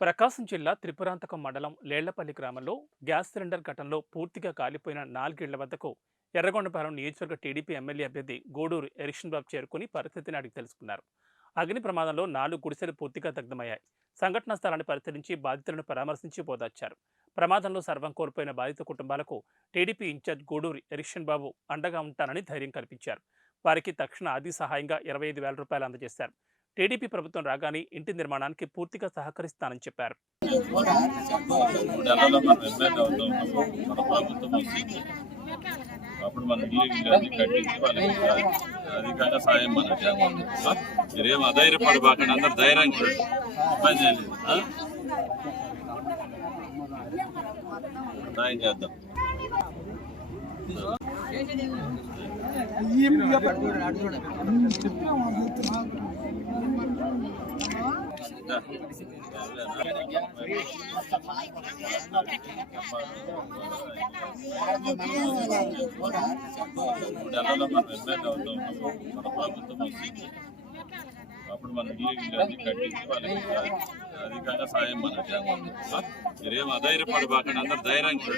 ప్రకాశం జిల్లా త్రిపురాంతకం మండలం లేళ్లపల్లి గ్రామంలో గ్యాస్ సిలిండర్ ఘటనలో పూర్తిగా కాలిపోయిన 4 ఇళ్ల వద్దకు ఎర్రగొండపాలెం నియోజకవర్గ టీడీపీ ఎమ్మెల్యే అభ్యర్థి గూడూరు ఎరిక్షన్ బాబు చేరుకుని పరిస్థితిని అడిగి తెలుసుకున్నారు. అగ్ని ప్రమాదంలో 4 గుడిసెలు పూర్తిగా దగ్ధమయ్యాయి. సంఘటనా స్థలాన్ని పరిశీలించి బాధితులను పరామర్శించి ఓదార్చారు. ప్రమాదంలో సర్వం కోల్పోయిన బాధిత కుటుంబాలకు టీడీపీ ఇన్ఛార్జ్ గూడూరు ఎరిక్షన్ బాబు అండగా ఉంటానని ధైర్యం కల్పించారు. వారికి తక్షణ ఆర్థిక సహాయంగా 25,000 రూపాయలు అందజేశారు. టీడీపీ ప్రభుత్వం రాగానే ఇంటి నిర్మాణానికి పూర్తిగా సహకరిస్తానని చెప్పారు. అప్పుడు మన ఇల్లు అన్ని కట్టించి వాళ్ళకి అధికంగా సాయం మనం చేద్దాం. మీరేం అధైర్యపడిపోకండి, అందరు ధైర్యంగా ఇబ్బంది లేదు, సాయం చేద్దాం. అప్పుడు మన ఇల్లు అన్ని కట్టించి వాళ్ళకి అధికంగా సాయం మనం చేద్దాం. మీరేం అధైర్యపడిపోకండి, అందరు ధైర్యంగా